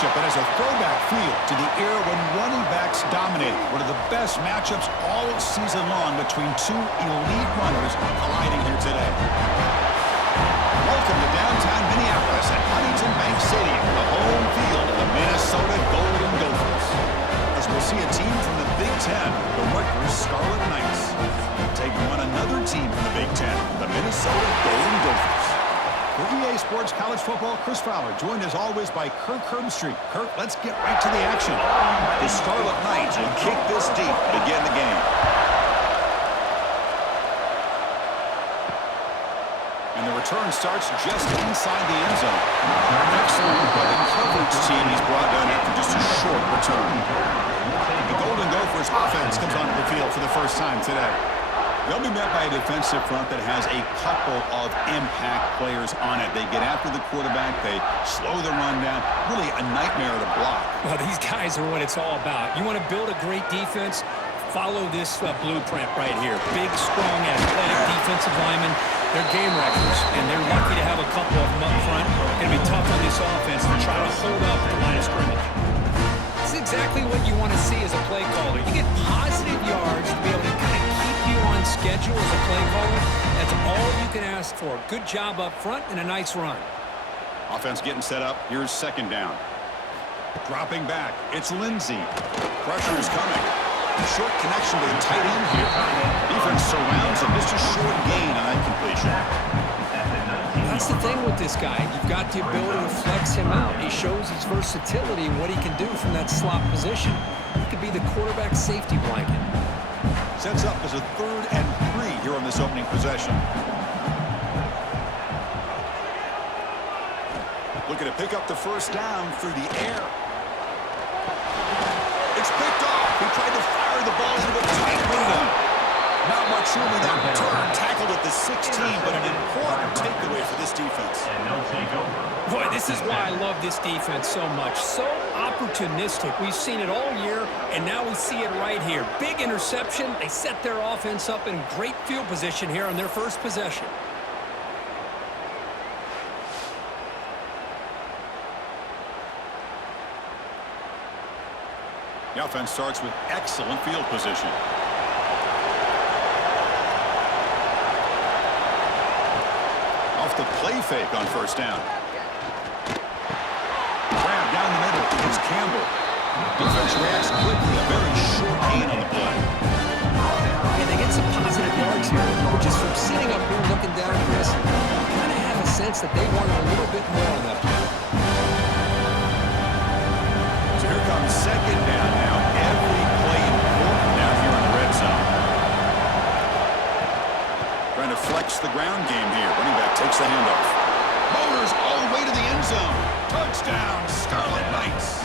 matchup that has a throwback feel to the era when running backs dominated. One of the best matchups all season long between two elite runners colliding here today. Welcome to downtown Minneapolis at Huntington Bank Stadium, the home field of the Minnesota Golden Gophers. As we'll see a team from the Big Ten, the Rutgers Scarlet Knights, taking on another team from the Big Ten, the Minnesota Golden Gophers. For EA Sports College Football, Chris Fowler, joined as always by Kirk Herbstreit. Kirk, let's get right to the action. The Scarlet Knights will kick this deep to begin the game. And the return starts just inside the end zone. Excellent by the coverage team he's brought down after just a short return. The Golden Gophers offense comes onto the field for the first time today. They'll be met by a defensive front that has a couple of impact players on it. They get after the quarterback. They slow the run down. Really a nightmare to block. Well, these guys are what it's all about. You want to build a great defense? Follow this blueprint right here. Big, strong, athletic defensive linemen. They're game wreckers, and they're lucky to have a couple of them up front. Going to be tough on this offense to try to hold up the line of scrimmage. This is exactly what you want to see as a play caller. You get positive yards to be able to kind of keep you on schedule as a play caller. That's all you can ask for. Good job up front and a nice run. Offense getting set up. Here's second down. Dropping back. It's Lindsey. Pressure is coming. Short connection to the tight end here. Defense surrounds him. Just a short gain on that completion. That's the thing with this guy. You've got the ability to flex him out. He shows his versatility and what he can do from that slot position. He could be the quarterback safety blanket. Sets up as a 3rd and 3 here on this opening possession. Looking to pick up the first down through the air. It's picked off. He tried to fire the ball into a tight window. Not much room in that return. Tackled at the 16, but an important takeaway for this defense. Boy, this is why I love this defense so much. So opportunistic. We've seen it all year, and now we see it right here. Big interception. They set their offense up in great field position here on their first possession. The offense starts with excellent field position. Off the play fake on first down. Grab down the middle. Here's Campbell. Defense reacts quickly. A very short gain on the play. And they get some positive yards here, which is from sitting up here looking down, Chris. You kind of have a sense that they wanted a little bit more on that play. So here comes second down now. Every play important down here in the red zone. Trying to flex the ground game here. Running back takes the handoff. Motors all the way to the end zone. Touchdown, Scarlet Knights.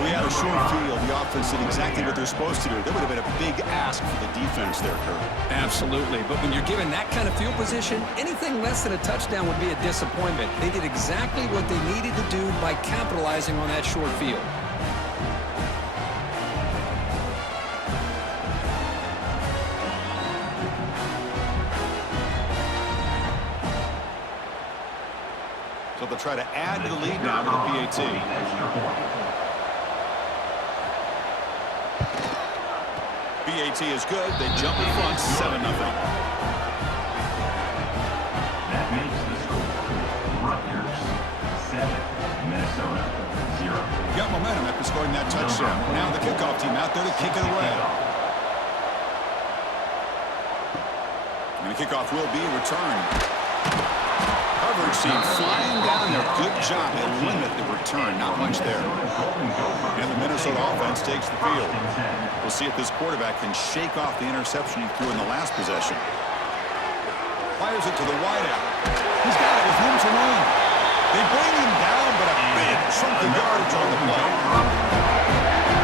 We had a short field. The offense did exactly what they're supposed to do. That would have been a big ask for the defense there, Kirk. Absolutely. But when you're given that kind of field position, anything less than a touchdown would be a disappointment. They did exactly what they needed to do by capitalizing on that short field. So they'll try to add to the lead now with the PAT. PAT is good. They jump in front, 7-0. That makes the score Rutgers 7, Minnesota 0. Got momentum after scoring that touchdown. Now the kickoff team out there to kick it away. And the kickoff will be returned. Coverage team flying down there. Good job. They limit the return. Not much there. And the Minnesota offense takes the field. We'll see if this quarterback can shake off the interception he threw in the last possession. Fires it to the wideout. He's got it with room to run. They bring him down, but a big chunk of yardage on the play.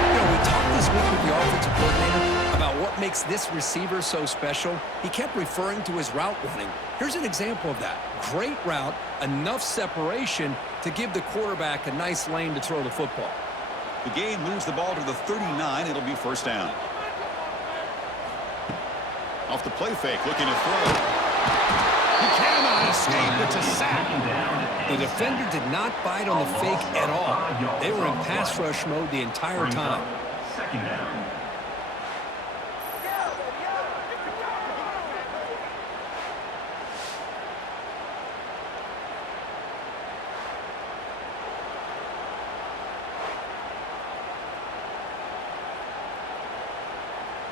You know, we talked this week with the offensive coordinator about what makes this receiver so special. He kept referring to his route running. Here's an example of that. Great route, enough separation to give the quarterback a nice lane to throw the football. The game moves the ball to the 39. It'll be first down. Off the play fake, looking to throw. He cannot escape. It's a sack. The defender did not bite on the fake at all. They were in pass rush mode the entire time. Second down.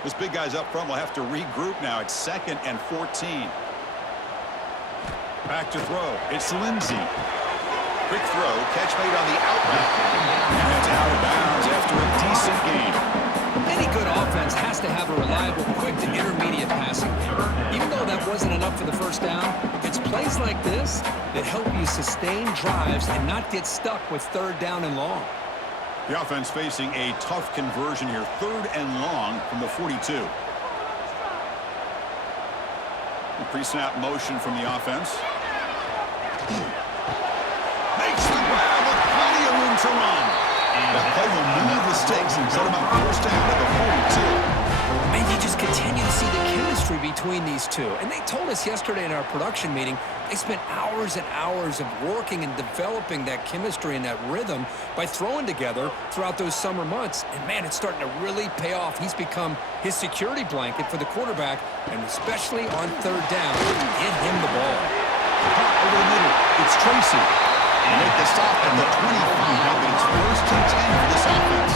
This big guy's up front will have to regroup now. It's 2nd and 14. Back to throw. It's Lindsey. Quick throw. Catch made on the out route. And it's out of bounds after a decent gain. Any good offense has to have a reliable, quick to intermediate passing game. Even though that wasn't enough for the first down, it's plays like this that help you sustain drives and not get stuck with 3rd down and long. The offense facing a tough conversion here. 3rd and long from the 42. The pre-snap motion from the offense. Makes the grab with plenty of room to run. That play will move the stakes and set him up 1st down at the 42. And you just continue to see the chemistry between these two. And they told us yesterday in our production meeting, they spent hours and hours of working and developing that chemistry and that rhythm by throwing together throughout those summer months. And, man, it's starting to really pay off. He's become his security blanket for the quarterback, and especially on 3rd down, get him the ball. Over the middle, it's Tracy. And make the stop at the 25, but it's 1st and 10 for this offense.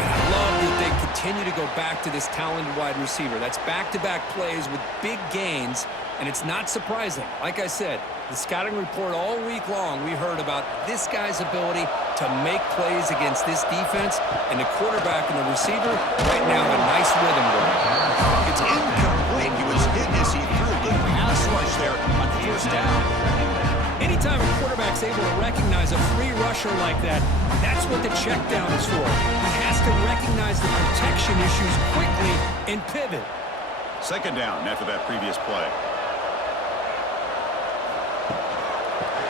And I love that they continue to go back to this talented wide receiver. That's back-to-back plays with big gains, and it's not surprising. Like I said, the scouting report all week long, we heard about this guy's ability to make plays against this defense, and the quarterback and the receiver right now have a nice rhythm going. It's incomplete. He was hit as he threw. Good pass rush there on 1st down. Anytime a quarterback's able to recognize a free rusher like that, that's what the check down is for. He has to recognize the protection issues quickly and pivot. 2nd down after that previous play.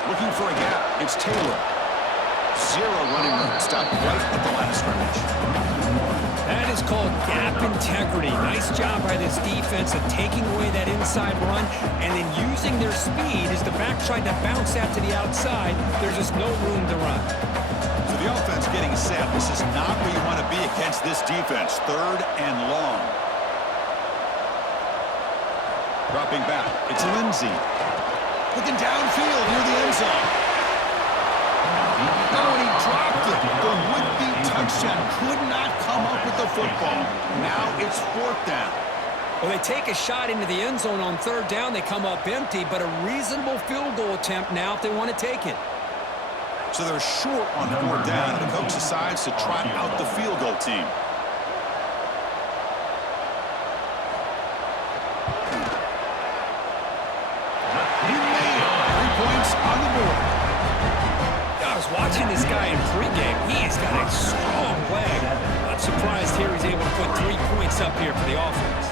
Looking for a gap. It's Taylor. 0 running room. Stopped right at the line of scrimmage. That is called gap integrity. Nice job by this defense of taking away that inside run and then using their speed as the back tried to bounce that to the outside. There's just no room to run. So the offense getting set. This is not where you want to be against this defense. 3rd and long. Dropping back. It's Lindsey. Looking downfield near the end zone. Oh, and he dropped it. The would-be touchdown could not come up with the football. Now it's 4th down. Well, they take a shot into the end zone on 3rd down. They come up empty, but a reasonable field goal attempt now if they want to take it. So they're short on 4th down, and the coach decides to trot out the field goal team. He made it. 3 points on the board. I was watching this guy in pregame. He's got a strong leg. Not surprised here he's able to put 3 points up here for the offense.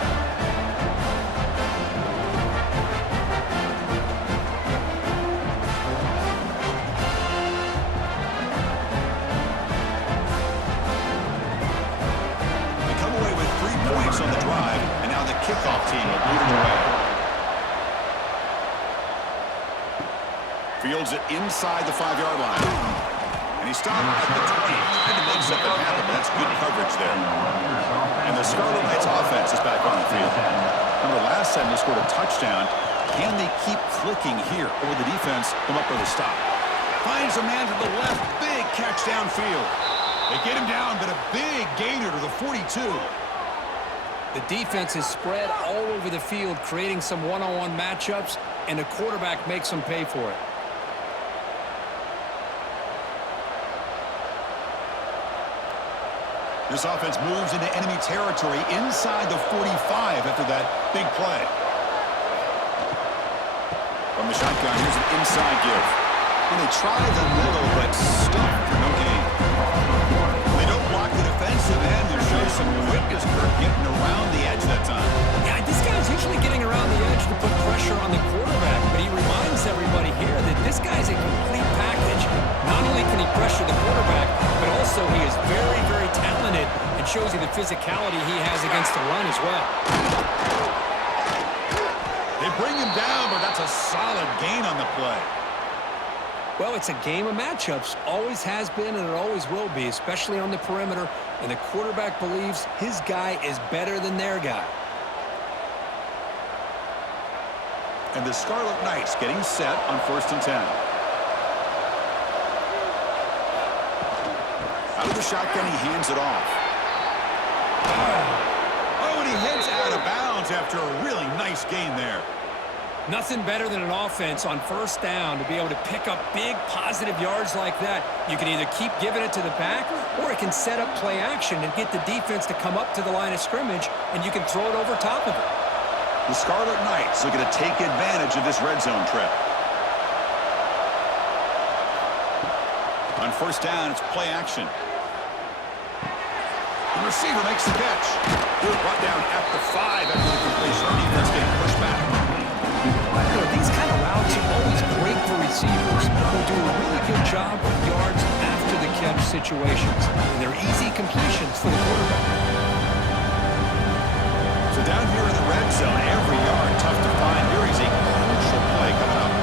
They come away with 3 points on the drive, and now the kickoff team will lead them away. Fields it inside the 5-yard line. And he stopped at the 20. Trying to make something happen, but that's good coverage there. And the Scarlet Knights offense is back on the field. Remember, last time they scored a touchdown. Can they keep clicking here, or will the defense come up with a stop? Finds a man to the left. Big catch downfield. They get him down, but a big gainer to the 42. The defense is spread all over the field, creating some one-on-one matchups, and the quarterback makes them pay for it. This offense moves into enemy territory inside the 45 after that big play. From the shotgun, here's an inside give. And they try the middle, but stuck for no gain. They don't block the defensive end. There shows some quickness, Kirk, getting around the edge that time. Yeah, this guy's usually getting around the edge to put pressure on the quarterback, but he reminds everybody here that this guy's a complete package. Not only can he pressure the quarterback, but also he is very, very talented and shows you the physicality he has against the run as well. They bring him down, but that's a solid gain on the play. Well, it's a game of matchups. Always has been and it always will be, especially on the perimeter. And the quarterback believes his guy is better than their guy. And the Scarlet Knights getting set on 1st and 10. Out of the shotgun, he hands it off. Oh, and he heads out of bounds after a really nice gain there. Nothing better than an offense on 1st down to be able to pick up big positive yards like that. You can either keep giving it to the back or it can set up play action and get the defense to come up to the line of scrimmage, and you can throw it over top of it. The Scarlet Knights looking to take advantage of this red zone trip. On 1st down, it's play action. The receiver makes the catch. Brought down at the 5 after the completion. Defense getting pushed back. You know, these kind of routes are always great for receivers who do a really good job of yards after the catch situations. And they're easy completions for the quarterback. So down here in the red zone, every yard tough to find. Here is a crucial play coming up.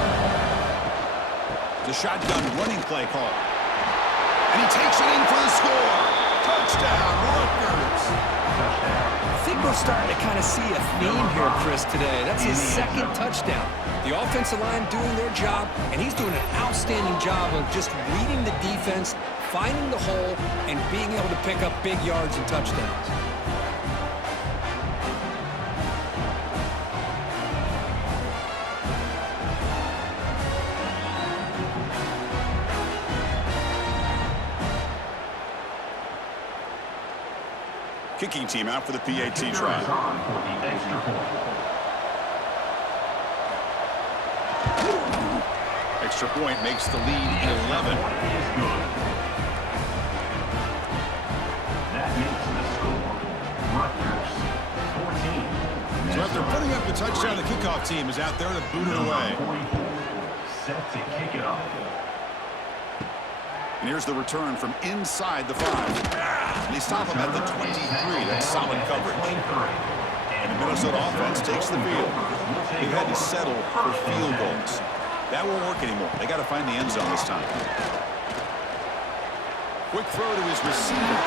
The shotgun running play call. And he takes it in for the score. Touchdown, Rutgers. I think we're starting to kind of see a theme here, Chris, today. That's his 2nd touchdown. The offensive line doing their job, and he's doing an outstanding job of just reading the defense, finding the hole, and being able to pick up big yards and touchdowns. Kicking team out for the PAT try. Extra point makes the lead 11. That makes the score Rutgers 14. So after putting up the touchdown, the kickoff team is out there to boot it away. 44 set to kick it off. And here's the return from inside the 5. And they stop him at the 23. That's solid coverage. And the Minnesota offense takes the field. They've had to settle for field goals. That won't work anymore. They got to find the end zone this time. Quick throw to his receiver.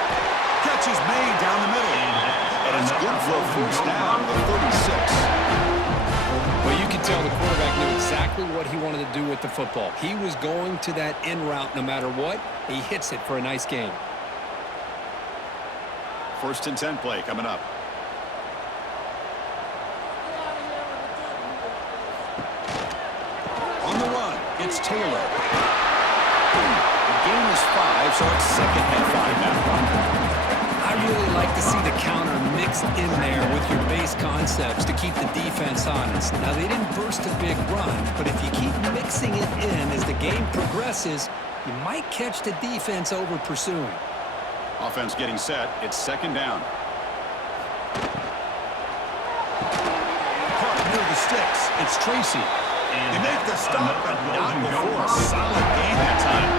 Catch is made down the middle. And it's good for a 1st down to the 36. Well, you can tell the quarterback knew exactly what he wanted to do with the football. He was going to that in route no matter what. He hits it for a nice gain. 1st and 10 play coming up. On the run, it's Taylor. The gain is 5, so it's 2nd and 5 now. I really like to see the counter mixed in there with your base concepts to keep the defense honest. Now, they didn't burst a big run, but if you keep mixing it in as the game progresses, you might catch the defense over pursuing. Offense getting set. It's 2nd down. Caught near the sticks. It's Tracy. They make the stop, but not before. Solid gain that time.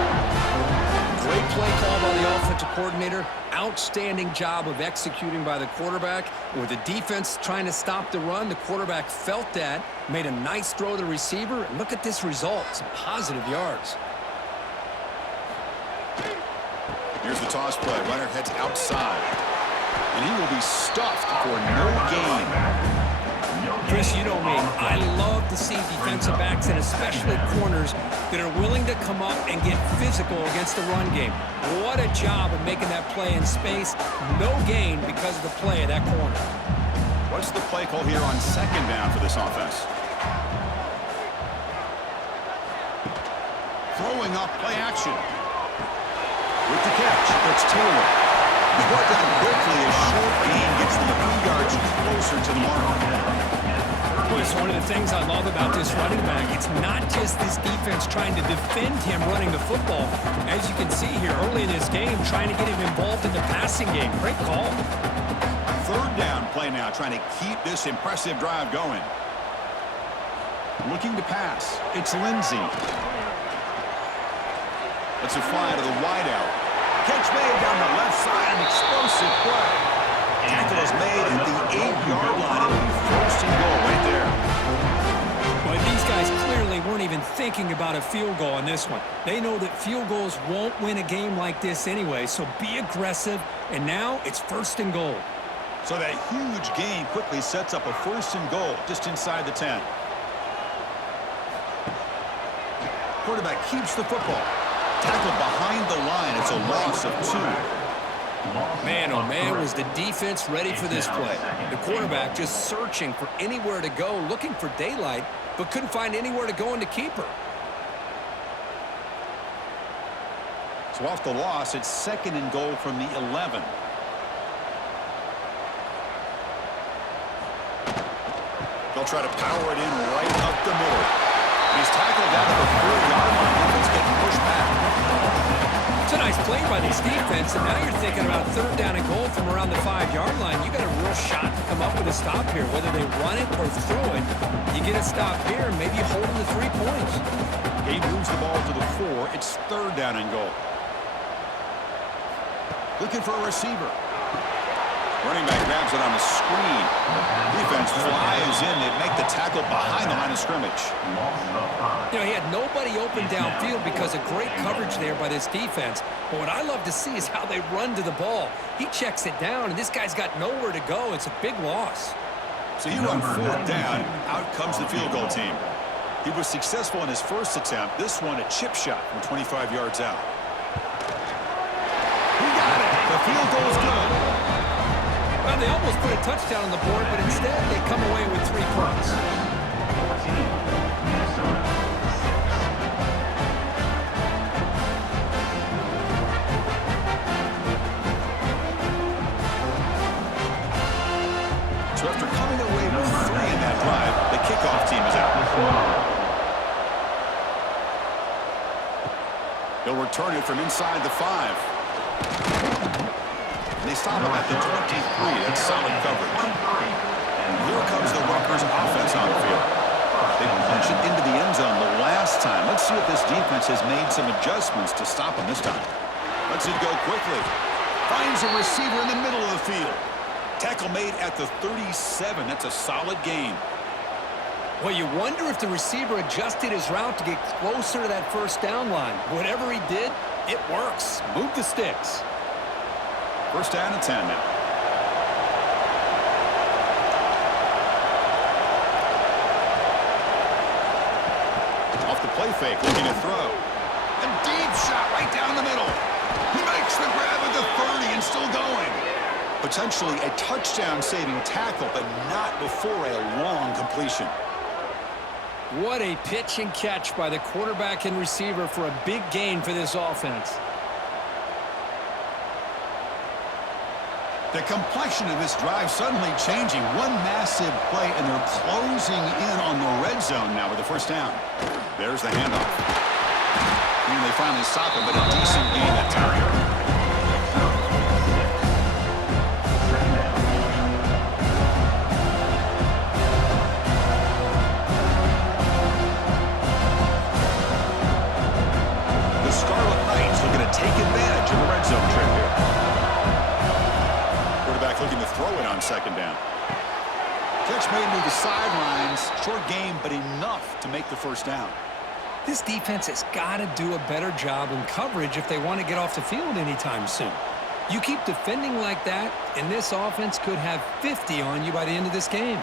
Great play call by the offensive coordinator. Outstanding job of executing by the quarterback. With the defense trying to stop the run, the quarterback felt that, made a nice throw to the receiver, and look at this result. Some positive yards. Here's the toss play. Runner heads outside. And he will be stuffed for no gain. Chris, you know me. I love to see defensive backs and especially corners that are willing to come up and get physical against the run game. What a job of making that play in space. No gain because of the play of that corner. What's the play call here on 2nd down for this offense? Throwing up play action. With the catch, it's Taylor. He's brought down quickly. A short gain gets them a few yards closer to the mark. Well, it's one of the things I love about this running back. It's not just this defense trying to defend him running the football. As you can see here early in this game, trying to get him involved in the passing game. Great call. 3rd down play now, trying to keep this impressive drive going. Looking to pass. It's Lindsey. It's a fly to the wideout. Catch made down the left side, an explosive play. Tackle is made at the 8-yard line. It'll be 1st and goal right there. But these guys clearly weren't even thinking about a field goal on this one. They know that field goals won't win a game like this anyway, so be aggressive, and now it's 1st and goal. So that huge gain quickly sets up a 1st and goal just inside the 10. Quarterback keeps the football. Tackled behind the line. It's a loss of 2. Man, oh man, was the defense ready for this play. The quarterback just searching for anywhere to go, looking for daylight, but couldn't find anywhere to go in the keeper. So off the loss, it's 2nd and goal from the 11. They'll try to power it in right up the middle. He's tackled down to the 4-yard line. Defense getting pushed back. It's a nice play by this defense, and now you're thinking about 3rd down and goal from around the 5-yard line. You got a real shot to come up with a stop here. Whether they run it or throw it, you get a stop here, and maybe you hold them to 3 points. He moves the ball to the 4. It's 3rd down and goal. Looking for a receiver. Running back grabs it on the screen. Defense flies in. They make the tackle behind the line of scrimmage. You know, he had nobody open downfield because of great coverage there by this defense. But what I love to see is how they run to the ball. He checks it down, and this guy's got nowhere to go. It's a big loss. So you run 4th down. Out comes the field goal team. He was successful in his first attempt. This one, a chip shot from 25 yards out. He got it. The field goal's good. Well, they almost put a touchdown on the board, but instead they come away with 3 points. 14, Minnesota 6. So after coming away with 3 in that drive, the kickoff team is out. He'll return it from inside the 5. They stop him at the 23. That's solid coverage. Here comes the Rutgers offense on the field. They punch it into the end zone the last time. Let's see if this defense has made some adjustments to stop him this time. Lets it go quickly. Finds a receiver in the middle of the field. Tackle made at the 37. That's a solid gain. Well, you wonder if the receiver adjusted his route to get closer to that 1st down line. Whatever he did, it works. Move the sticks. 1st down and 10 now. Off the play fake, looking to throw. A deep shot right down the middle. He makes the grab at the 30 and still going. Potentially a touchdown-saving tackle, but not before a long completion. What a pitch and catch by the quarterback and receiver for a big gain for this offense. The complexion of this drive suddenly changing. One massive play, and they're closing in on the red zone now with the 1st down. There's the handoff. And they finally stop it, but a decent gain that time. The Scarlet Knights looking to take advantage of the red zone trip here. Looking to throw it on 2nd down. Catch made near the sidelines. Short game, but enough to make the 1st down. This defense has got to do a better job in coverage if they want to get off the field anytime soon. You keep defending like that, and this offense could have 50 on you by the end of this game.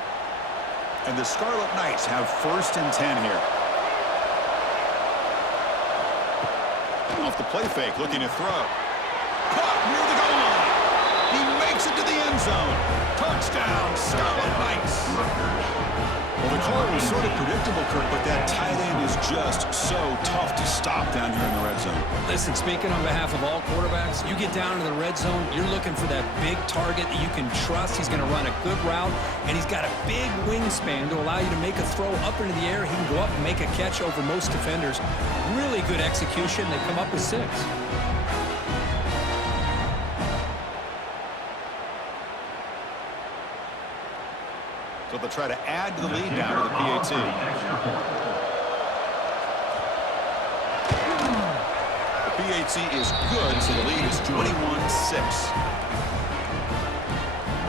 And the Scarlet Knights have 1st and 10 here. Off the play fake, looking to throw. Caught near the goal line. He makes it to the end zone. Touchdown, Scarlet Knights. Well, the call was sort of predictable, Kurt, but that tight end is just so tough to stop down here in the red zone. Listen, speaking on behalf of all quarterbacks, you get down to the red zone, you're looking for that big target that you can trust. He's going to run a good route, and he's got a big wingspan to allow you to make a throw up into the air. He can go up and make a catch over most defenders. Really good execution. They come up with 6. So they'll try to add to the lead now with the PAT. The PAT is good, so the lead is 21-6.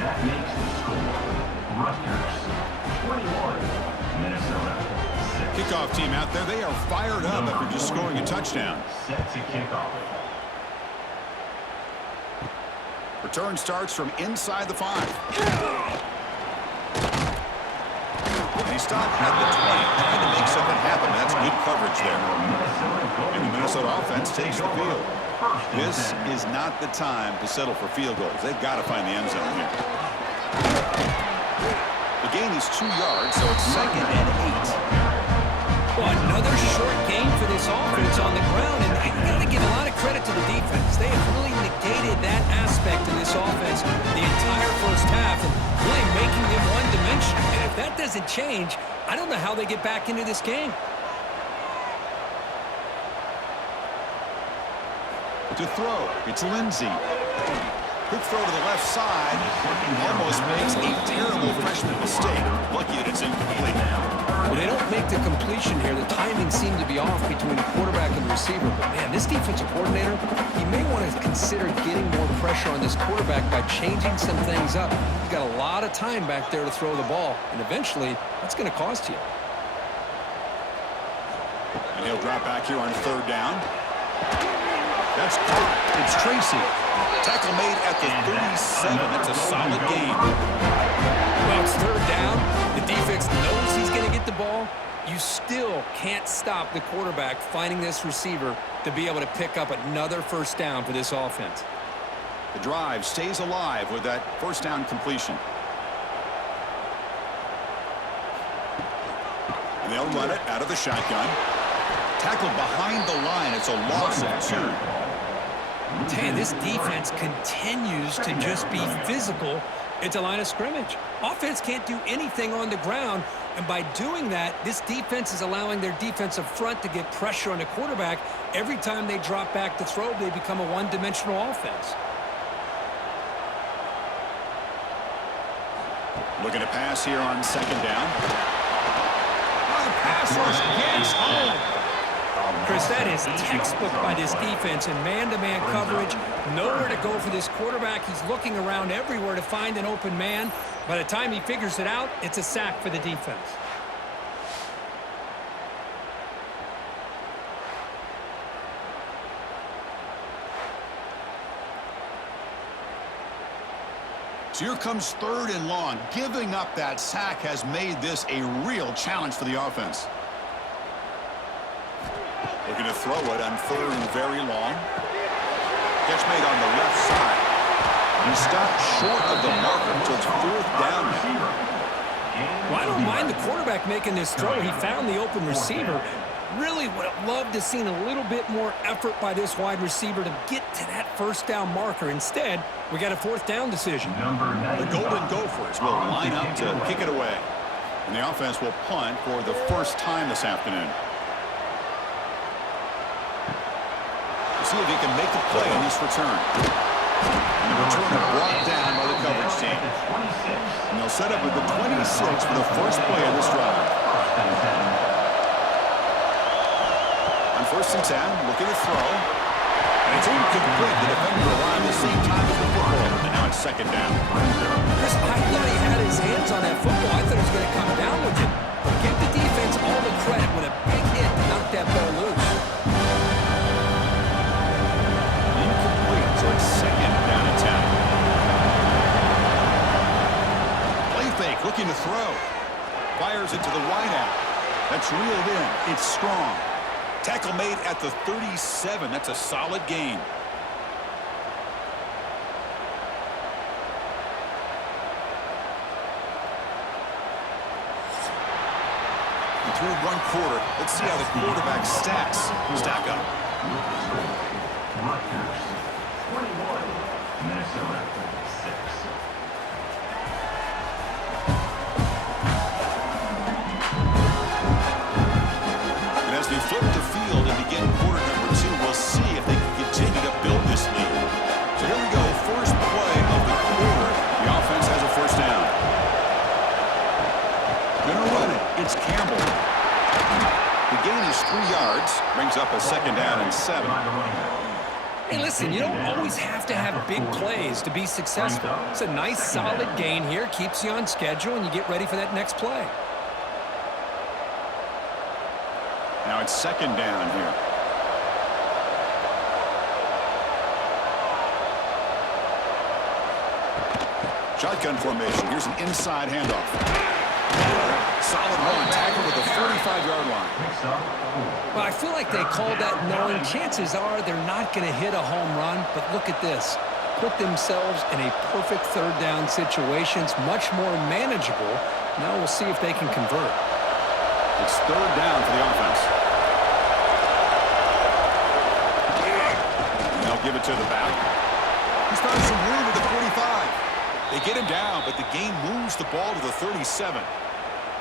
That makes the score Rutgers 21, Minnesota 6. Kickoff team out there, they are fired up after just scoring a touchdown. Set to kick off. Return starts from inside the 5. And he stopped at the 20, trying to make something happen. That's good coverage there. And the Minnesota offense takes the field. This is not the time to settle for field goals. They've got to find the end zone here. The gain is 2 yards, so it's 2nd and 8. Well, another short gain for this offense on the ground, and you got to give a lot of credit to the defense. They have really negated that aspect of this offense the entire first half, and really making them one-dimensional. And if that doesn't change, I don't know how they get back into this game. To throw, it's Lindsey. Quick throw to the left side. Almost makes a terrible freshman mistake. Lucky that it's incomplete. Well, they don't make the completion here. The timing seemed to be off between the quarterback and the receiver. But, man, this defensive coordinator, he may want to consider getting more pressure on this quarterback by changing some things up. He's got a lot of time back there to throw the ball, and eventually that's going to cost you. And he'll drop back here on 3rd down. That's caught. It's Tracy. Tackle made at the 37. That's a solid gain. Well, it's 3rd down. The defense knows he's going to get the ball. You still can't stop the quarterback finding this receiver to be able to pick up another 1st down for this offense. The drive stays alive with that 1st down completion. And they'll run it out of the shotgun. Tackled behind the line. It's a loss of 2. Man, this defense continues to just be physical at the line of scrimmage. Offense can't do anything on the ground, and by doing that, this defense is allowing their defensive front to get pressure on the quarterback. Every time they drop back to throw, they become a one-dimensional offense. Looking to pass here on 2nd down. The pass rush gets home. Chris, that is textbook by this defense in man-to-man coverage. Nowhere to go for this quarterback. He's looking around everywhere to find an open man. By the time he figures it out, it's a sack for the defense. So here comes 3rd and long. Giving up that sack has made this a real challenge for the offense. Looking to throw it on 3rd and very long. Catch made on the left side. He stopped short of the marker until it's 4th down now. Well, I don't mind the quarterback making this throw. He found the open receiver. Really would have loved to have seen a little bit more effort by this wide receiver to get to that 1st down marker. Instead, we got a 4th down decision. The Golden Gophers will line up to kick it away. And the offense will punt for the 1st time this afternoon. See if he can make a play on this return. And the return is brought down by the coverage team. And they'll set up with the 26 for the 1st play of this drive. On 1st and 10, looking to throw. And it's incomplete. The defender arrived at the same time as the football. And now it's 2nd down. Chris, I thought he had his hands on that football. I thought he was going to come down with it. But give the defense all the credit with a big hit to knock that ball loose. So it's 2nd down and 10. Play fake, looking to throw. Fires it to the wideout. That's reeled in. It's strong. Tackle made at the 37. That's a solid gain. And through 1 quarter, let's see how the quarterback's stats stack up. Rutgers 21, Minnesota 6. And as we flip the field and begin quarter number 2, we'll see if they can continue to build this lead. So here we go, 1st play of the quarter. The offense has a 1st down. Gonna run it. It's Campbell. The gain is 3 yards. Brings up a 2nd down and 7. Hey, listen, you don't always have to have big plays to be successful. It's a nice, solid gain here. Keeps you on schedule, and you get ready for that next play. on second down here. Shotgun formation. Here's an inside handoff. Solid run. Tackle at the 45-yard line. Picks up 4. Well, I feel like they called that knowing chances are they're not going to hit a home run. But look at this. Put themselves in a perfect third down situation. It's much more manageable. Now we'll see if they can convert. It's third down for the offense. They'll give it to the back. He's found some room at the 45. They get him down, but the game moves the ball to the 37.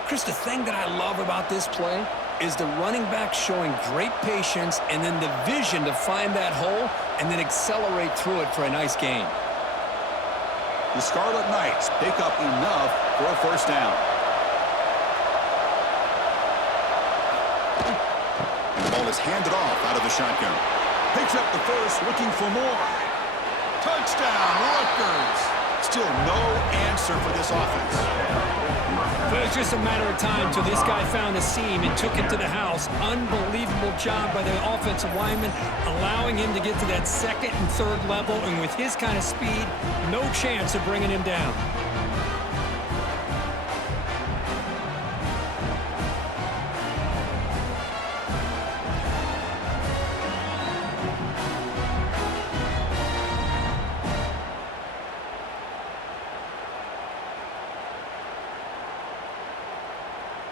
Chris, the thing that I love about this play is the running back showing great patience and then the vision to find that hole and then accelerate through it for a nice gain. The Scarlet Knights pick up enough for a first down. And the ball is handed off out of the shotgun. Picks up the first, looking for more. Touchdown, Rutgers! Still no answer for this offense. But it's just a matter of time till this guy found a seam and took it to the house. Unbelievable job by the offensive lineman, allowing him to get to that second and third level. And with his kind of speed, no chance of bringing him down.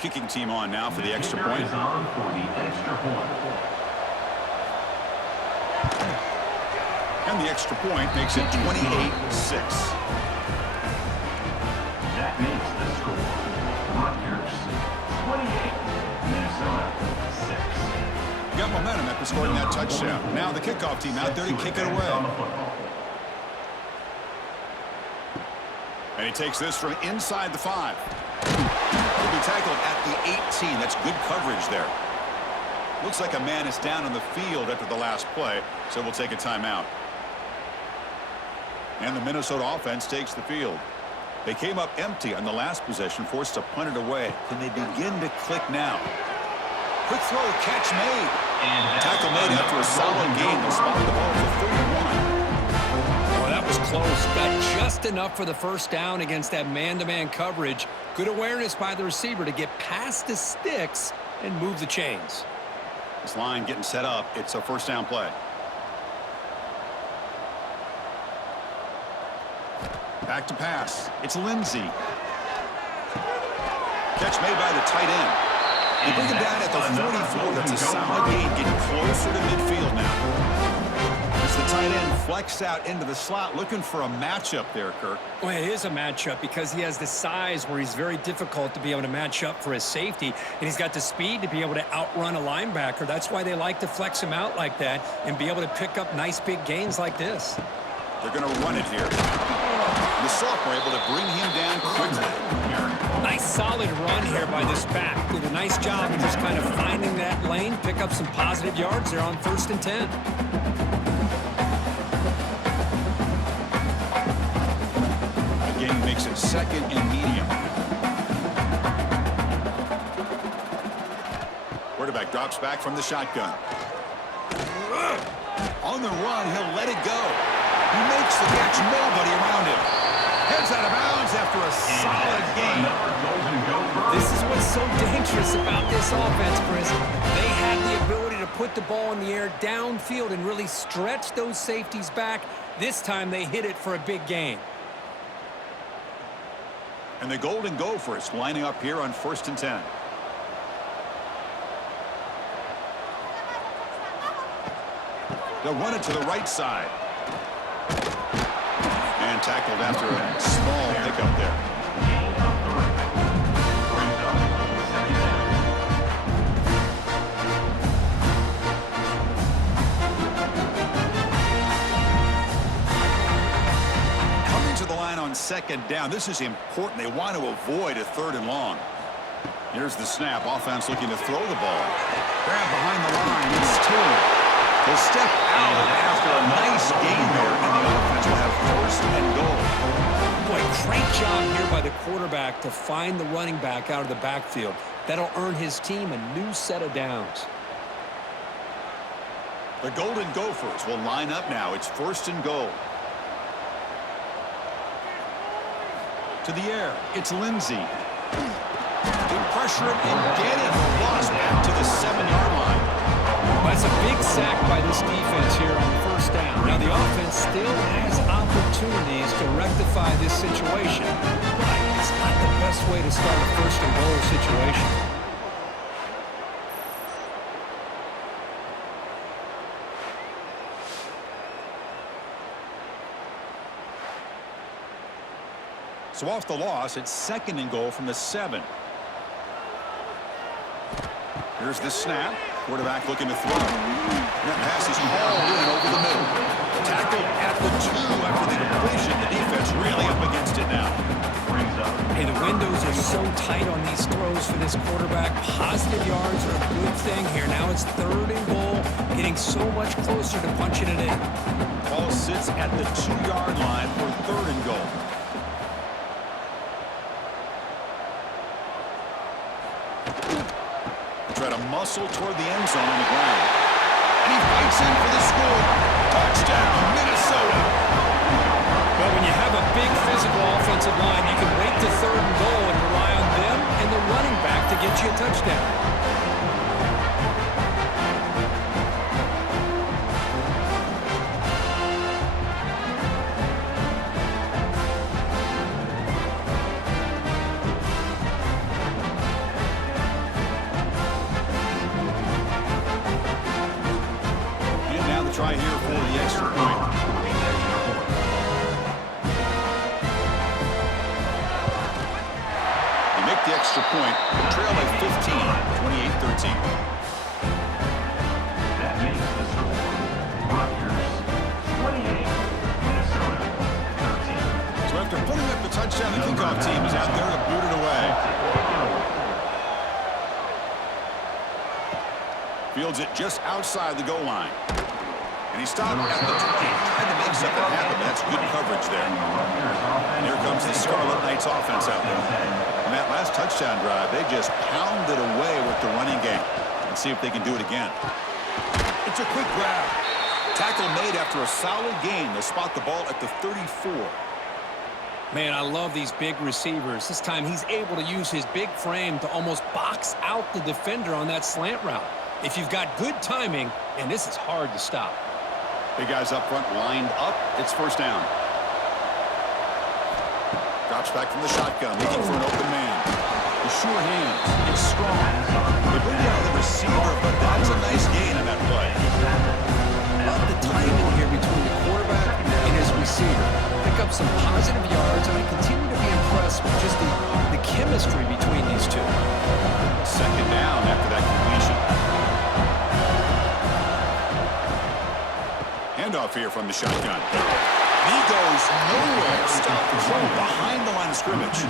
Kicking team on now for the extra point. Is on for the extra point. And the extra point makes it 28-6. That makes the score Rutgers 28, Minnesota 6. Got momentum after scoring that touchdown. Now the kickoff team out there to kick it away. And he takes this from inside the 5. He'll be tackled at the 18. That's good coverage there. Looks like a man is down on the field after the last play, so we'll take a timeout. And the Minnesota offense takes the field. They came up empty on the last possession, forced to punt it away. Can they begin to click now? Quick throw, catch made. Tackle made after a solid gain. They'll spot the ball for 31. Oh, that was close. Got just enough for the first down against that man-to-man coverage. Good awareness by the receiver to get past the sticks and move the chains. This line getting set up. It's a first down play. Back to pass. It's Lindsey. Catch made by the tight end. They bring him down at the 44. That's a solid gain, getting closer to midfield now. As the tight end flexed out into the slot, looking for a matchup there, Kirk. Well, it is a matchup because he has the size where he's very difficult to be able to match up for his safety, and he's got the speed to be able to outrun a linebacker. That's why they like to flex him out like that and be able to pick up nice big gains like this. They're going to run it here. The sophomore able to bring him down quickly. Nice solid run here by this back. Did a nice job of just kind of finding that lane, pick up some positive yards there on 1st and 10. Again, he makes it second and medium. Quarterback drops back from the shotgun. On the run, he'll let it go. He makes the catch, nobody around him. Heads out of bounds after a solid game. This is what's so dangerous about this offense, Chris. They have the ability to put the ball in the air downfield and really stretch those safeties back. This time they hit it for a big gain. And the Golden Gophers lining up here on 1st and 10. They'll run it to the right side. And tackled after a small pickup there. Coming to the line on 2nd down. This is important. They want to avoid a 3rd and long. Here's the snap. Offense looking to throw the ball. Grab behind the line. It's 2. He'll step out after a nice gain there, and the offense will have 1st and goal. Boy, great job here by the quarterback to find the running back out of the backfield. That'll earn his team a new set of downs. The Golden Gophers will line up now. It's 1st and goal. To the air. It's Lindsey. They pressure him and get it. Lost back to the 7-yard line. That's a big sack by this defense here on 1st down. Now the offense still has opportunities to rectify this situation, but it's not the best way to start a 1st and goal situation. So off the loss, it's 2nd and goal from the 7. Here's the snap. Quarterback looking to throw. And that pass is hauled in over the middle. Tackled at the 2 after the completion. The defense really up against it now. Hey, the windows are so tight on these throws for this quarterback. Positive yards are a good thing here. Now it's 3rd and goal, getting so much closer to punching it in. Ball sits at the 2-yard line for 3rd and goal. Try to muscle toward the end zone on the ground. And he fights in for the score. Touchdown, Minnesota. But when you have a big physical offensive line, you can wait to 3rd and goal and rely on them and the running back to get you a touchdown. Try here for the extra point. They make the extra point. Trail by 15, 28-13. That makes the score Rutgers 28, Minnesota 13. So after putting up the touchdown, the kickoff team is out there to boot it away. Fields it just outside the goal line. And he stopped at the 20. Tried to make something happen, but that's good coverage there. And here comes the Scarlet Knights offense out there. On that last touchdown drive, they just pounded away with the running game. Let's see if they can do it again. It's a quick grab. Tackle made after a solid gain. They spot the ball at the 34. Man, I love these big receivers. This time he's able to use his big frame to almost box out the defender on that slant route. If you've got good timing, and this is hard to stop. Big guys up front lined up. It's 1st down. Drops back from the shotgun, looking for an open man. The sure hands. It's strong. They bring down the receiver, but that's a nice gain on that play. Love the timing here between the quarterback and his receiver. Pick up some positive yards, and I continue to be impressed with just the chemistry between these two. 2nd down after that completion. Handoff here from the shotgun. He goes nowhere. Stop control behind the line of scrimmage.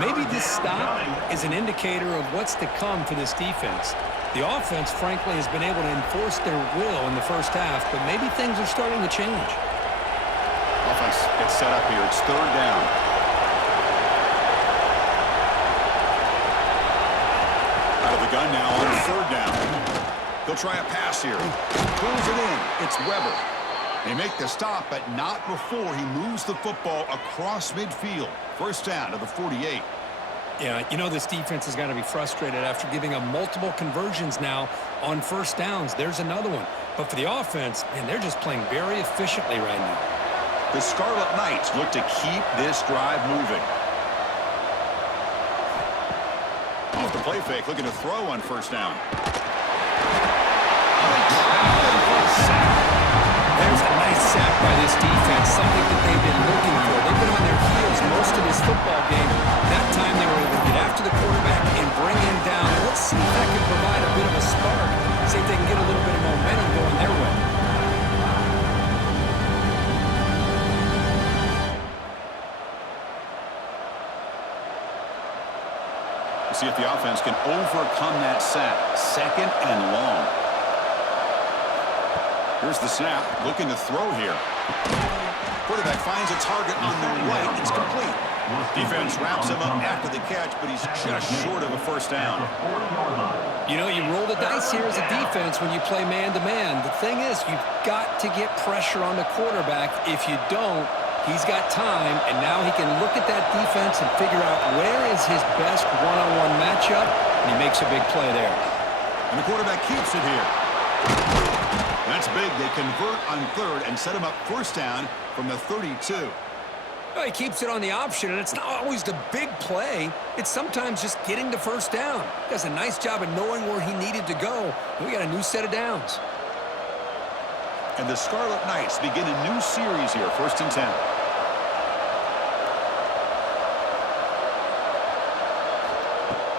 Maybe this stop is an indicator of what's to come for this defense. The offense, frankly, has been able to enforce their will in the 1st half, but maybe things are starting to change. Offense gets set up here. It's 3rd down. Out of the gun now on 3rd down. They'll try a pass here. Pulls it in. It's Weber. They make the stop, but not before he moves the football across midfield. 1st down to the 48. Yeah, you know this defense has got to be frustrated after giving up multiple conversions now on 1st downs. There's another one. But for the offense, man, they're just playing very efficiently right now. The Scarlet Knights look to keep this drive moving. Off the play fake, looking to throw on 1st down. There's a nice sack by this defense, something that they've been looking for. They've been on their heels most of this football game. That time they were able to get after the quarterback and bring him down. Let's see if that can provide a bit of a spark. See if they can get a little bit of momentum going their way. We'll see if the offense can overcome that sack. 2nd and long. Here's the snap, looking to throw here. Quarterback finds a target on the right. It's complete. Defense wraps him up after the catch, but he's just short of a first down. You know, you roll the dice here as a defense when you play man-to-man. The thing is, you've got to get pressure on the quarterback. If you don't, he's got time, and now he can look at that defense and figure out where is his best one-on-one matchup, and he makes a big play there. And the quarterback keeps it here. That's big. They convert on third and set him up first down from the 32. Well, he keeps it on the option, and it's not always the big play. It's sometimes just getting the first down. He does a nice job of knowing where he needed to go. And we got a new set of downs. And the Scarlet Knights begin a new series here, 1st and 10.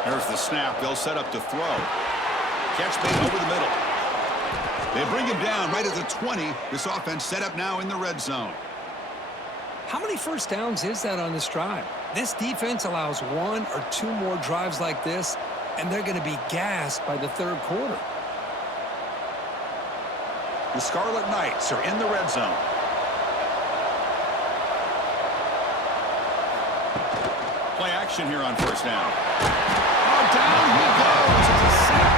There's the snap. They'll set up to throw. Catch made over the middle. They bring him down right at the 20. This offense set up now in the red zone. How many first downs is that on this drive? This defense allows 1 or 2 more drives like this, and they're going to be gassed by the third quarter. The Scarlet Knights are in the red zone. Play action here on first down. Oh, down he goes. It's a sack.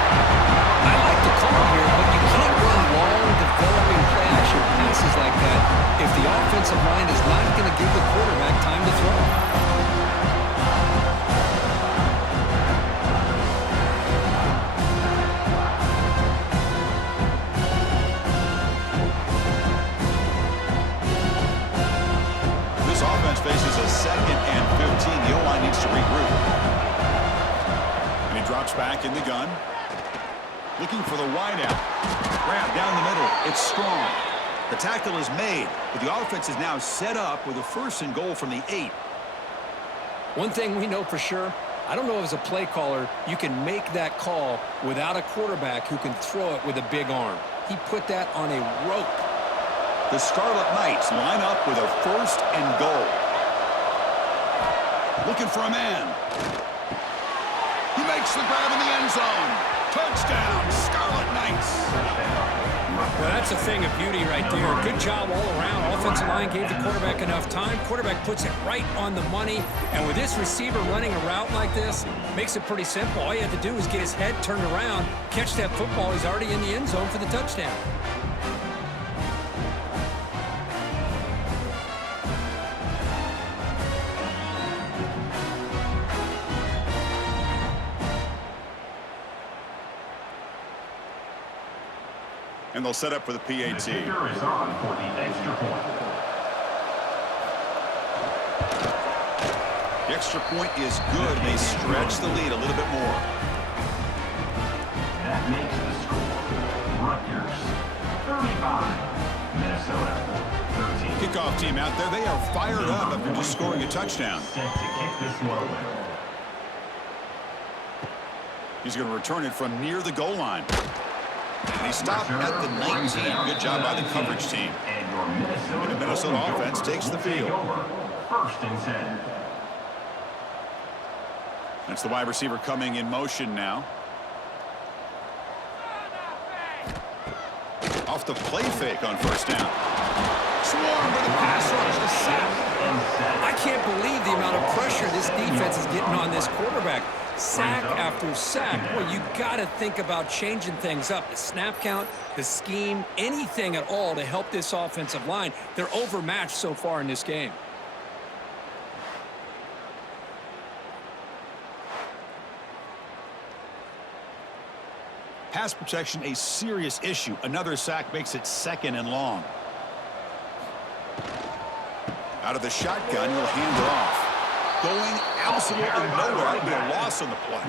I like the call here, but you can't run long, developing play action passes like that if the offensive line is not going to give the quarterback time to throw. This offense faces a 2nd and 15. The O-line needs to regroup. And he drops back in the gun. Looking for the wideout. Grab down the middle. It's strong. The tackle is made, but the offense is now set up with a 1st and goal from the 8. One thing we know for sure, I don't know as a play caller, you can make that call without a quarterback who can throw it with a big arm. He put that on a rope. The Scarlet Knights line up with a 1st and goal. Looking for a man. He makes the grab in the end zone. Touchdown, Scarlet Knights. Well, that's a thing of beauty right there. Good job all around. Offensive line gave the quarterback enough time. Quarterback puts it right on the money. And with this receiver running a route like this, makes it pretty simple. All you have to do is get his head turned around, catch that football. He's already in the end zone for the touchdown. And they'll set up for the PAT. The kicker is on for the extra point. The extra point is good. They stretch the lead a little bit more. That makes the score Rutgers 35, Minnesota 13. Kickoff team out there. They are fired up after just scoring a touchdown. Set to kick this one away. He's going to return it from near the goal line. And he stopped at the 19. Good job by the coverage team. And the Minnesota offense takes the field. 1st and 10. That's the wide receiver coming in motion now. Off the play fake on first down. Swarm with the pass rush, the sack. I can't believe the amount of pressure this defense is getting on this quarterback. Sack after sack. Boy, you got to think about changing things up. The snap count, the scheme, anything at all to help this offensive line. They're overmatched so far in this game. Pass protection, a serious issue. Another sack makes it 2nd and long. Out of the shotgun, he'll hand it off. Going absolutely nowhere. That'll be a loss on the play.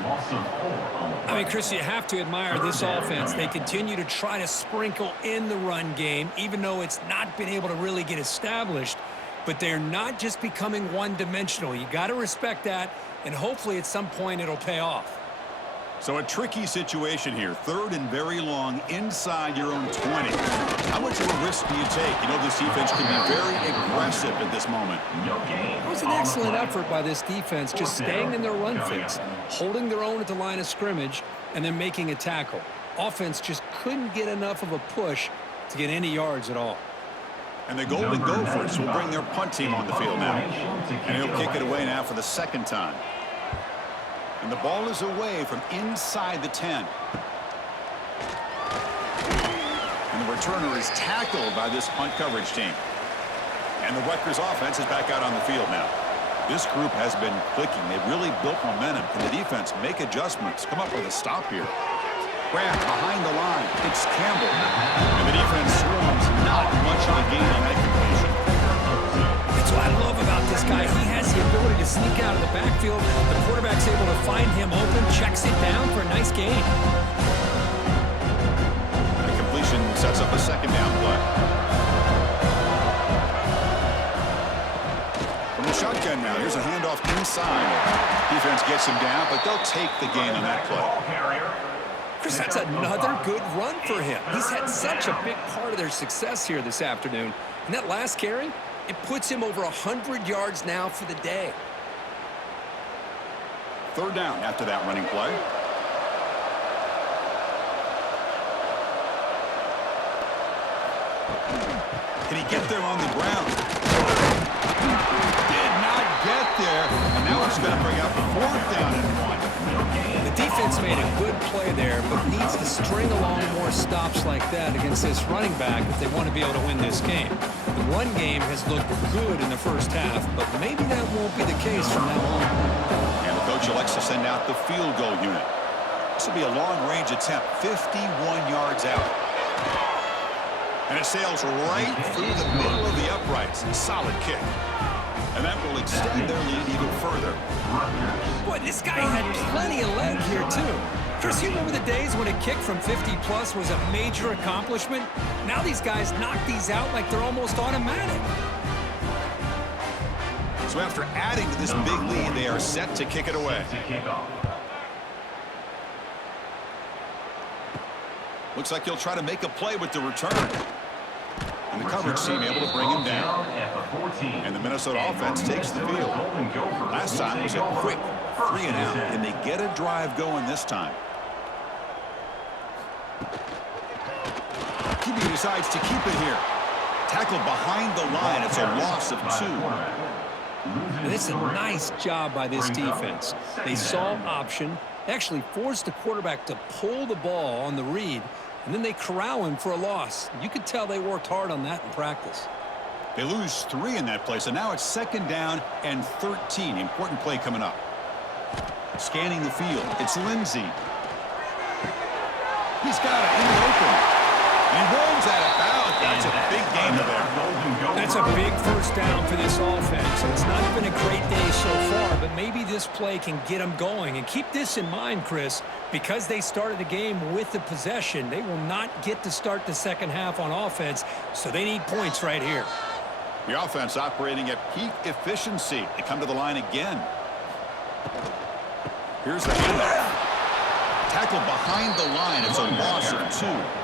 I mean, Chris, you have to admire this offense. They continue to try to sprinkle in the run game, even though it's not been able to really get established. But they're not just becoming one-dimensional. You got to respect that, and hopefully at some point it'll pay off. So a tricky situation here. 3rd and very long inside your own 20. How much of a risk do you take? You know this defense can be very aggressive at this moment. It was an excellent effort by this defense, just staying in their run fix, holding their own at the line of scrimmage, and then making a tackle. Offense just couldn't get enough of a push to get any yards at all. And the Golden Gophers will bring their punt team on the field now. And he'll kick it away now for the second time. And the ball is away from inside the 10. And the returner is tackled by this punt coverage team. And the Rutgers offense is back out on the field now. This group has been clicking. They've really built momentum. Can the defense make adjustments? Come up with a stop here. Grab behind the line. It's Campbell. And the defense swarms. Not much of a gain on that completion. That's what I love about this guy. He has the ability to sneak out of the backfield. The quarterback's able to find him open, checks it down for a nice gain. The completion sets up a second down play. From the shotgun now, here's a handoff inside. Defense gets him down, but they'll take the gain on that play. Chris, that's another good run for him. He's had such a big part of their success here this afternoon. And that last carry, it puts him over 100 yards now for the day. Third down after that running play. Can he get there on the ground? Did not get there. And now it's going to bring up 4th down and 1. The defense made a good play there, but needs to string along more stops like that against this running back if they want to be able to win this game. The run game has looked good in the first half, but maybe that won't be the case from now on. And the coach elects to send out the field goal unit. This will be a long-range attempt, 51 yards out. And it sails right through the middle of the uprights. Solid kick. And that will extend their lead even further. Boy, this guy had plenty of leg here, too. Chris, you remember the days when a kick from 50-plus was a major accomplishment? Now these guys knock these out like they're almost automatic. So after adding to this big lead, they are set to kick it away. Looks like he'll try to make a play with the return. And the coverage team able to bring him down. And the Minnesota offense takes the field. Last time was a quick 3-and-out. And they get a drive going this time. QB decides to keep it here. Tackled behind the line. It's a loss of 2. And it's a nice job by this defense. They saw option, actually forced the quarterback to pull the ball on the read, and then they corral him for a loss. You could tell they worked hard on that in practice. They lose 3 in that play, so now it's 2nd down and 13. Important play coming up. Scanning the field, it's Lindsey. He's got it in the open. And he rolls out of bounds. That's a big gain there. That's a big first down for this offense. And it's not been a great day so far, but maybe this play can get them going. And keep this in mind, Chris, because they started the game with the possession, they will not get to start the second half on offense, so they need points right here. The offense operating at peak efficiency. They come to the line again. Here's the handoff. Tackle behind the line. It's a loss of 2.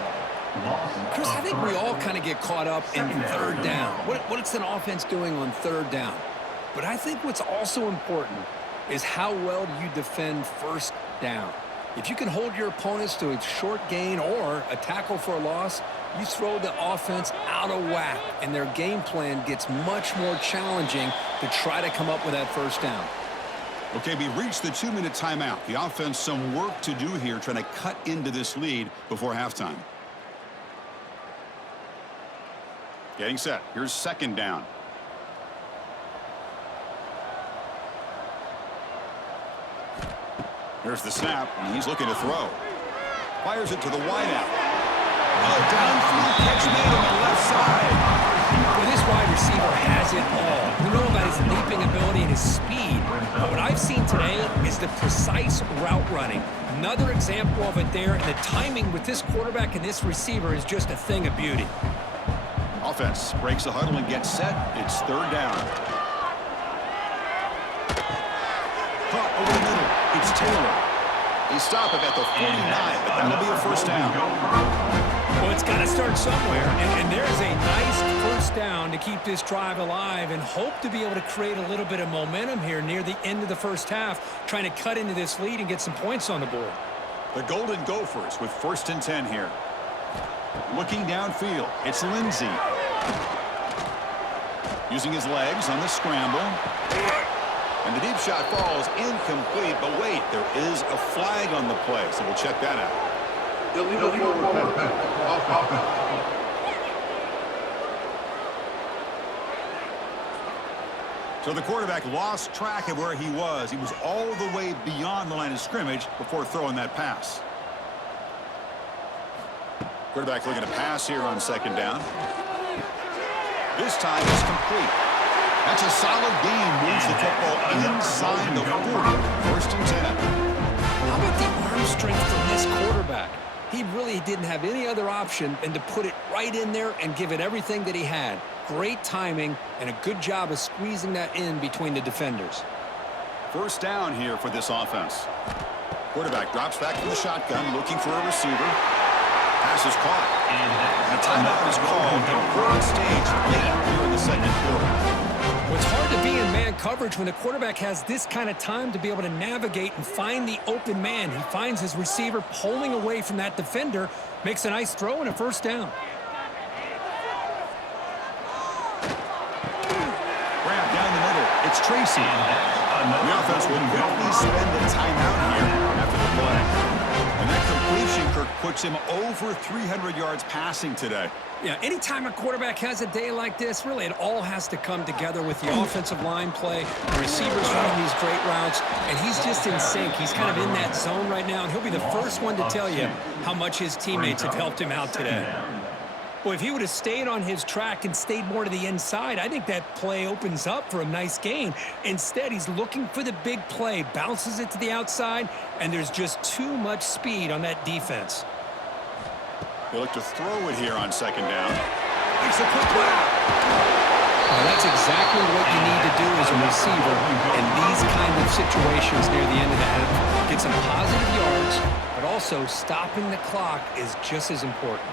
Chris, I think we all kind of get caught up in third down. What's an offense doing on third down? But I think what's also important is how well do you defend first down. If you can hold your opponents to a short gain or a tackle for a loss, you throw the offense out of whack, and their game plan gets much more challenging to try to come up with that first down. Okay, we reached the 2-minute timeout. The offense some work to do here trying to cut into this lead before halftime. Getting set. Here's 2nd down. Here's the snap, and he's looking to throw. Fires it to the wideout. Oh, downfield catch made on the left side. Well, this wide receiver has it all. We know about his leaping ability and his speed, but what I've seen today is the precise route running. Another example of it there, and the timing with this quarterback and this receiver is just a thing of beauty. Offense breaks the huddle and gets set. It's 3rd down. Caught over the middle. It's Taylor. They stop it at the 49, but that'll be a first down. Well, it's got to start somewhere, and there's a nice first down to keep this drive alive and hope to be able to create a little bit of momentum here near the end of the first half, trying to cut into this lead and get some points on the board. The Golden Gophers with 1st and 10 here. Looking downfield, it's Lindsey. Using his legs on the scramble. And the deep shot falls incomplete, but wait, there is a flag on the play, so we'll check that out. Illegal forward pass. So the quarterback lost track of where he was. He was all the way beyond the line of scrimmage before throwing that pass. Quarterback looking to pass here on second down. This time it's complete. That's a solid gain. Moves the football inside the 40. First and 10. How about the arm strength from this quarterback? He really didn't have any other option than to put it right in there and give it everything that he had. Great timing and a good job of squeezing that in between the defenders. First down here for this offense. Quarterback drops back from the shotgun, looking for a receiver. Pass is caught. And a timeout is called. Important stage late here in the second quarter. Well, it's hard to be in man coverage when the quarterback has this kind of time to be able to navigate and find the open man. He finds his receiver pulling away from that defender, makes a nice throw and a first down. Grab down the middle. It's Tracy. The offense will quickly spend the timeout here after the play. And that completion, Kirk, puts him over 300 yards passing today. Yeah, anytime a quarterback has a day like this, really it all has to come together with the offensive line play, the receivers running these great routes, and he's just in sync. He's kind of in that zone right now, and he'll be the first one to tell you how much his teammates have helped him out today. Well, if he would have stayed on his track and stayed more to the inside, I think that play opens up for a nice gain. Instead, he's looking for the big play, bounces it to the outside, and there's just too much speed on that defense. They look to throw it here on second down. Makes a quick grab. Well, that's exactly what you need to do as a receiver in these kind of situations near the end of the half. Get some positive yards, but also stopping the clock is just as important.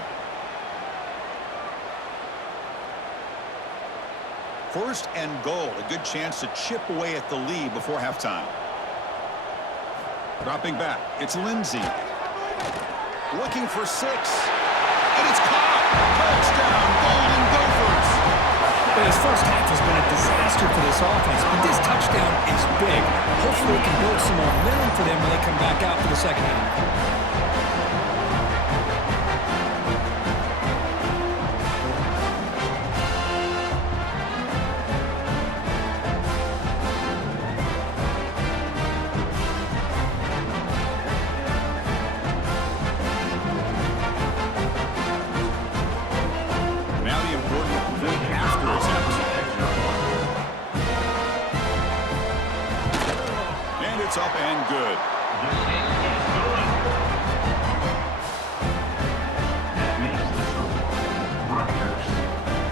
First and goal, a good chance to chip away at the lead before halftime. Dropping back, it's Lindsey. Looking for 6. And it's caught! Touchdown, Golden Gophers! Well, this first half has been a disaster for this offense, but this touchdown is big. Hopefully it can build some momentum for them when they come back out for the second half. It's up and good. The kick is good. That makes the score. Rutgers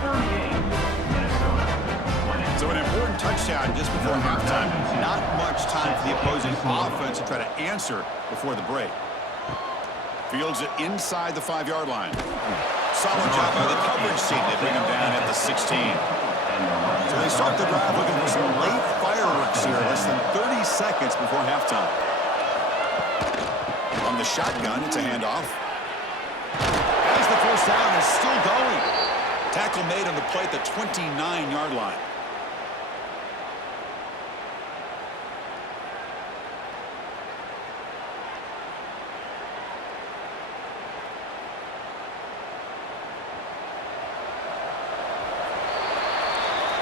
38, Minnesota 20. So an important touchdown just before halftime. Not much time for the opposing offense to try to answer before the break. Fields it inside the 5-yard line. Solid job by the coverage team. They bring him down at the 16. So they start the drive looking for some late fireworks here, less than 30 seconds before halftime. On the shotgun, it's a handoff. As the first down is still going. Tackle made on the play at the 29-yard line.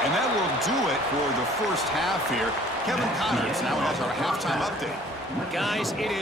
And that will do it for the first half here. Kevin Connors now has our halftime update. Guys, it is